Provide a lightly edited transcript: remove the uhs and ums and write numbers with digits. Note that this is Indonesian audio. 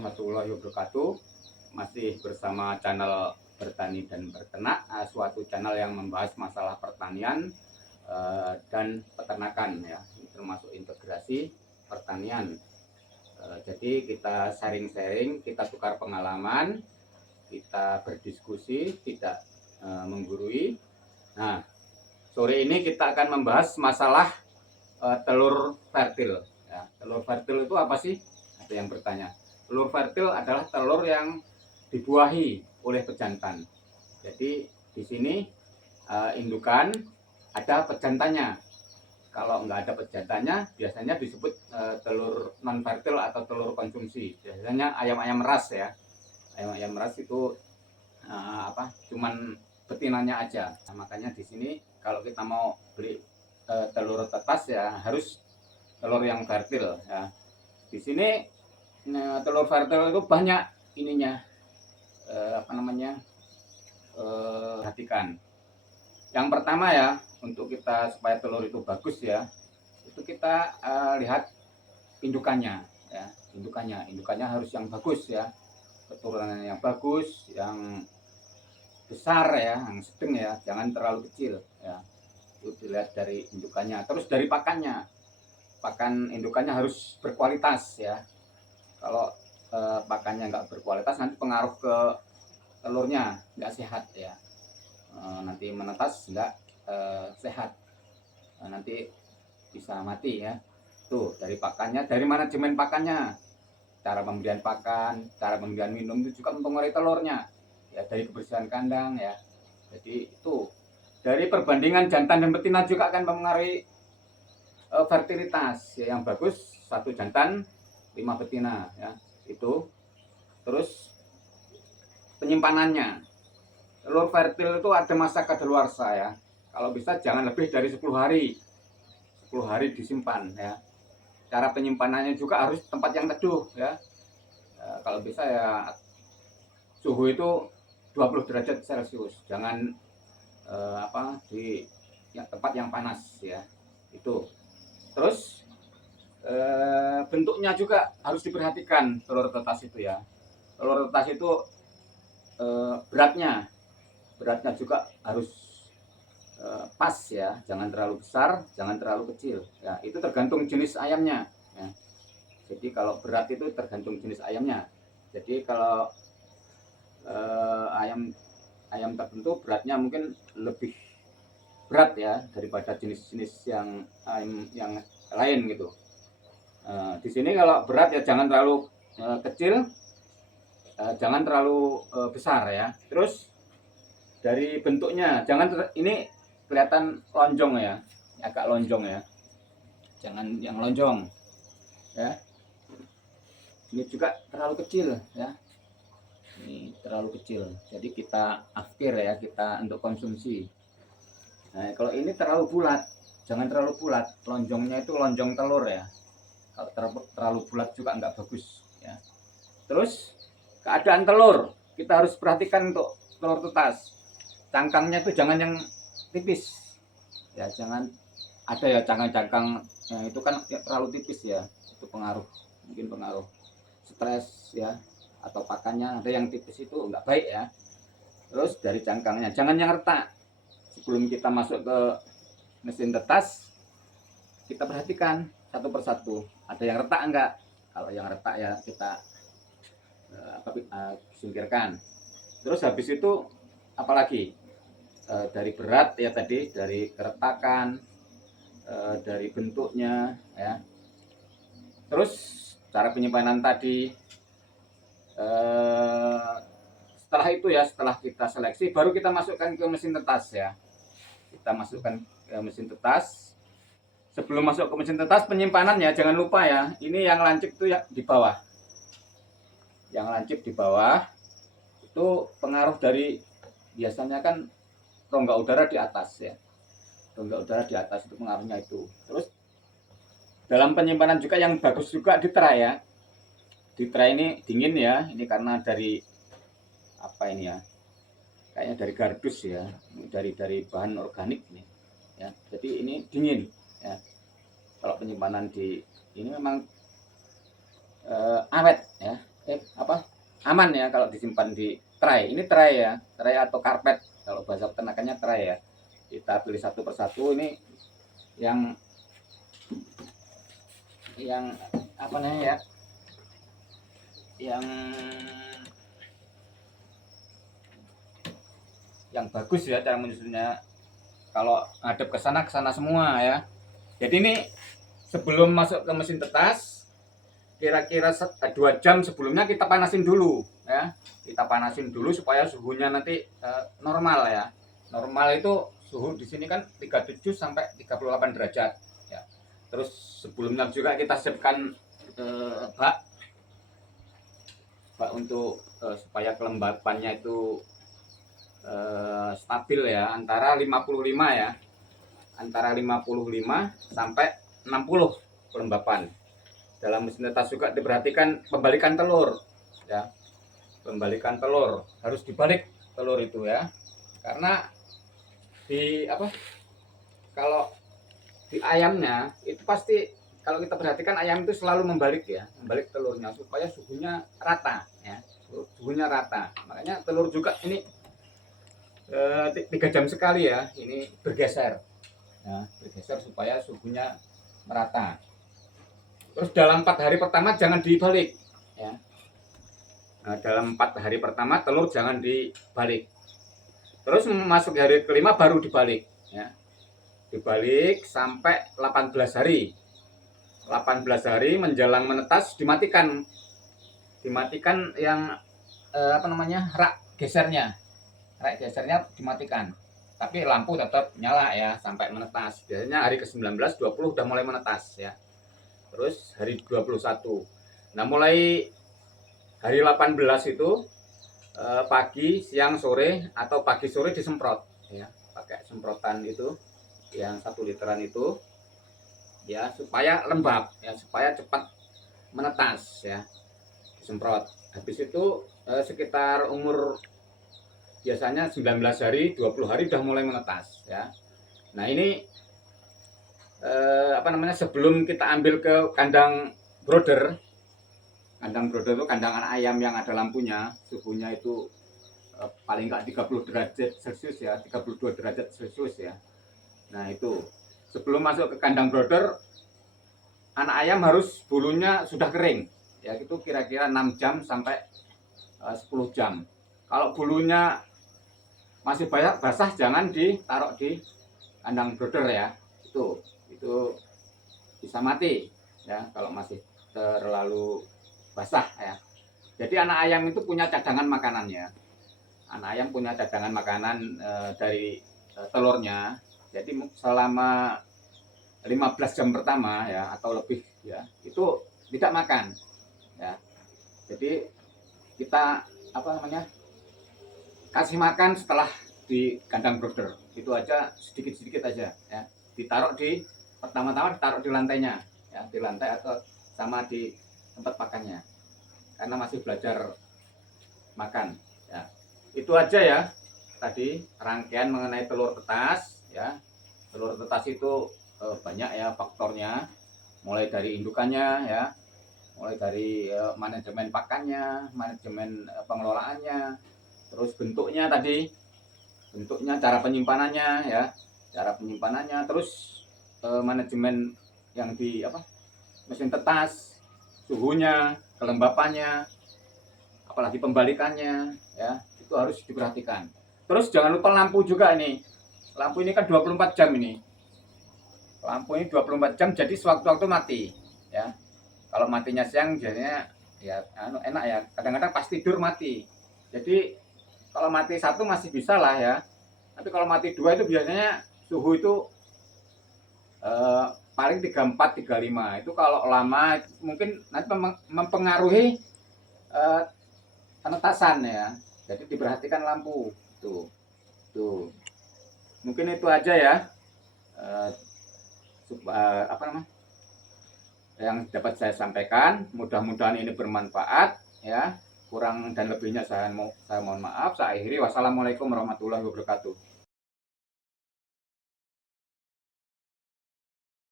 warahmatullahi wabarakatuh. Masih bersama channel Bertani dan Berternak, suatu channel yang membahas masalah pertanian dan peternakan ya, termasuk integrasi pertanian. Jadi kita sharing-sharing, kita tukar pengalaman, kita berdiskusi, tidak menggurui. Nah, sore ini kita akan membahas masalah telur fertil. Ya, telur fertil itu apa sih? Ada yang bertanya. Telur fertil adalah telur yang dibuahi oleh pejantan. Jadi di sini indukan ada pejantannya. Kalau nggak ada pejantannya, biasanya disebut telur non fertil atau telur konsumsi. Biasanya ayam-ayam ras ya. Ayam-ayam ras itu cuman betinanya aja. Nah, makanya di sini kalau kita mau beli telur tetas ya harus telur yang fertil ya. Di sini telur fertil itu banyak ininya perhatikan. Yang pertama ya, untuk kita supaya telur itu bagus ya, itu kita lihat indukannya ya. Indukannya harus yang bagus ya, keturunan yang bagus, yang besar ya, yang sedang ya, jangan terlalu kecil ya. Itu dilihat dari indukannya. Terus dari pakannya, pakan indukannya harus berkualitas ya. Kalau pakannya nggak berkualitas, nanti pengaruh ke telurnya nggak sehat ya. Nanti menetas nggak sehat, nanti bisa mati ya. Tuh dari pakannya, dari manajemen pakannya, cara pemberian pakan, cara pemberian minum itu juga mempengaruhi telurnya ya, dari kebersihan kandang ya. Jadi itu dari perbandingan jantan dan betina juga akan mempengaruhi fertilitas ya. Yang bagus 1 jantan 5 betina ya, itu. Terus penyimpanannya, telur fertil itu ada masa kadaluarsa ya. Kalau bisa jangan lebih dari 10 hari 10 hari disimpan ya. Cara penyimpanannya juga harus tempat yang teduh ya. Kalau bisa ya suhu itu 20 derajat Celcius, jangan di tempat yang panas ya. Itu. Terus bentuknya juga harus diperhatikan telur tetas itu ya. Telur tetas itu beratnya juga harus pas ya, jangan terlalu besar, jangan terlalu kecil ya. Itu tergantung jenis ayamnya ya. Jadi kalau berat itu tergantung jenis ayamnya. Jadi kalau ayam tertentu beratnya mungkin lebih berat ya daripada jenis-jenis yang lain gitu. Di sini kalau berat ya jangan terlalu kecil, jangan terlalu besar ya. Terus dari bentuknya jangan ini kelihatan lonjong ya, agak lonjong ya, jangan yang lonjong ya. Ini juga terlalu kecil ya, ini terlalu kecil, jadi kita akhir ya, kita untuk konsumsi. Nah kalau ini terlalu bulat, jangan terlalu bulat, lonjongnya itu lonjong telur ya. Kalau terlalu bulat juga nggak bagus ya. Terus keadaan telur kita harus perhatikan untuk telur tetas. Cangkangnya itu jangan yang tipis ya, jangan ada ya cangkang-cangkang itu kan ya, terlalu tipis ya, itu mungkin pengaruh stres ya, atau pakannya ada yang tipis, itu nggak baik ya. Terus dari cangkangnya jangan yang retak. Sebelum kita masuk ke mesin tetas, kita perhatikan satu persatu, ada yang retak enggak. Kalau yang retak ya kita singkirkan. Terus habis itu apalagi dari berat ya tadi, dari keretakan, dari bentuknya ya. Terus cara penyimpanan tadi, setelah itu ya, setelah kita seleksi baru kita masukkan ke mesin tetas ya. Kita masukkan ke mesin tetas. Sebelum masuk ke mesin tetas, penyimpanannya jangan lupa ya, ini yang lancip itu ya di bawah. Yang lancip di bawah itu pengaruh dari, biasanya kan rongga udara di atas ya. Rongga udara di atas itu pengaruhnya itu. Terus dalam penyimpanan juga yang bagus juga di tray ya. Di tray ini dingin ya, ini karena dari apa ini ya, kayaknya dari kardus ya, dari bahan organik nih ya. Jadi ini dingin ya. Kalau penyimpanan di ini memang awet ya, aman ya kalau disimpan di tray. Ini tray ya, tray atau karpet kalau bahasa peternakannya tray ya. Kita pilih satu persatu. Ini yang apa namanya ya, yang bagus ya cara menyusunnya. Kalau ngadep ke sana semua ya. Jadi ini sebelum masuk ke mesin tetas, kira-kira 2 jam sebelumnya kita panasin dulu ya. Kita panasin dulu supaya suhunya nanti normal ya. Normal itu suhu di sini kan 37 sampai 38 derajat ya. Terus sebelumnya juga kita siapkan bak untuk supaya kelembapannya itu stabil ya, antara 55 ya. Antara 55 sampai 60 kelembapan. Dalam mesin tetas juga diperhatikan pembalikan telur ya. Pembalikan telur harus dibalik telur itu ya. Karena kalau di ayamnya itu pasti, kalau kita perhatikan ayam itu selalu membalik ya, membalik telurnya supaya suhunya rata ya. Suhunya rata. Makanya telur juga ini 3 jam sekali ya, ini bergeser ya, bergeser supaya suhunya merata. Terus dalam 4 hari pertama jangan dibalik ya. Nah, dalam 4 hari pertama telur jangan dibalik. Terus masuk hari kelima baru dibalik ya. Dibalik sampai 18 hari. 18 hari menjelang menetas dimatikan. Dimatikan yang rak gesernya. Rak gesernya dimatikan. Tapi lampu tetap nyala ya sampai menetas. Biasanya hari ke-19, 20 udah mulai menetas ya. Terus hari 21. Nah, mulai hari 18 itu pagi, siang, sore atau pagi sore disemprot ya. Pakai semprotan itu yang 1 literan itu ya, supaya lembab ya, supaya cepat menetas ya. Disemprot. Habis itu sekitar umur biasanya 19 hari, 20 hari udah mulai menetas ya. Nah, ini sebelum kita ambil ke kandang brooder. Kandang brooder itu kandangan ayam yang ada lampunya, suhunya itu paling enggak 30 derajat Celcius ya, 32 derajat Celcius ya. Nah, itu sebelum masuk ke kandang brooder, anak ayam harus bulunya sudah kering ya, itu kira-kira 6 jam sampai 10 jam. Kalau bulunya masih banyak basah, jangan ditaruh di kandang brooder ya. Itu bisa mati ya kalau masih terlalu basah ya. Jadi anak ayam itu punya cadangan makanannya. Anak ayam punya cadangan makanan dari telurnya. Jadi selama 15 jam pertama ya atau lebih ya, itu tidak makan ya. Jadi kita kasih makan setelah di kandang brooder. Itu aja sedikit-sedikit aja ya. Ditaruh pertama-tama ditaruh di lantainya ya, di lantai atau sama di tempat makannya. Karena masih belajar makan ya. Itu aja ya tadi rangkaian mengenai telur tetas ya. Telur tetas itu banyak ya faktornya, mulai dari indukannya ya, mulai dari manajemen pakannya, manajemen pengelolaannya, terus bentuknya tadi, cara penyimpanannya ya, terus manajemen yang di mesin tetas, suhunya, kelembapannya, apalagi pembalikannya ya, itu harus diperhatikan. Terus jangan lupa lampu juga nih. Lampu ini kan 24 jam ini. Lampu ini 24 jam, jadi sewaktu-waktu mati ya. Kalau matinya siang biasanya ya enak ya. Kadang-kadang pas tidur mati. Jadi kalau mati 1 masih bisa lah ya. Tapi kalau mati 2 itu biasanya suhu itu paling 34, 35. Itu kalau lama mungkin nanti mempengaruhi penetasan ya. Jadi diperhatikan lampu. Tuh. Mungkin itu aja ya. Yang dapat saya sampaikan. Mudah-mudahan ini bermanfaat ya. Kurang dan lebihnya saya mohon maaf. Saya akhiri. Wassalamualaikum warahmatullahi wabarakatuh.